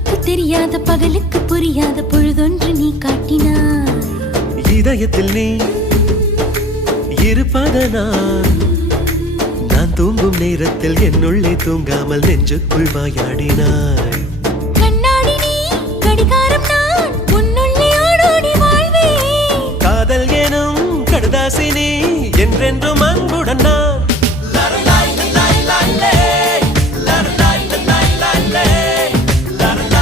இரவுக்கு தெரியாத பகலுக்கு புரியாத பொழுதொன்று நீ காட்டினாய். இதயத்தில் நீ இருப்பதனால் நான் தூங்கும் நேரத்தில் என்னுள்ளே தூங்காமல் நெஞ்சுக்குள் வாயாடினாய்.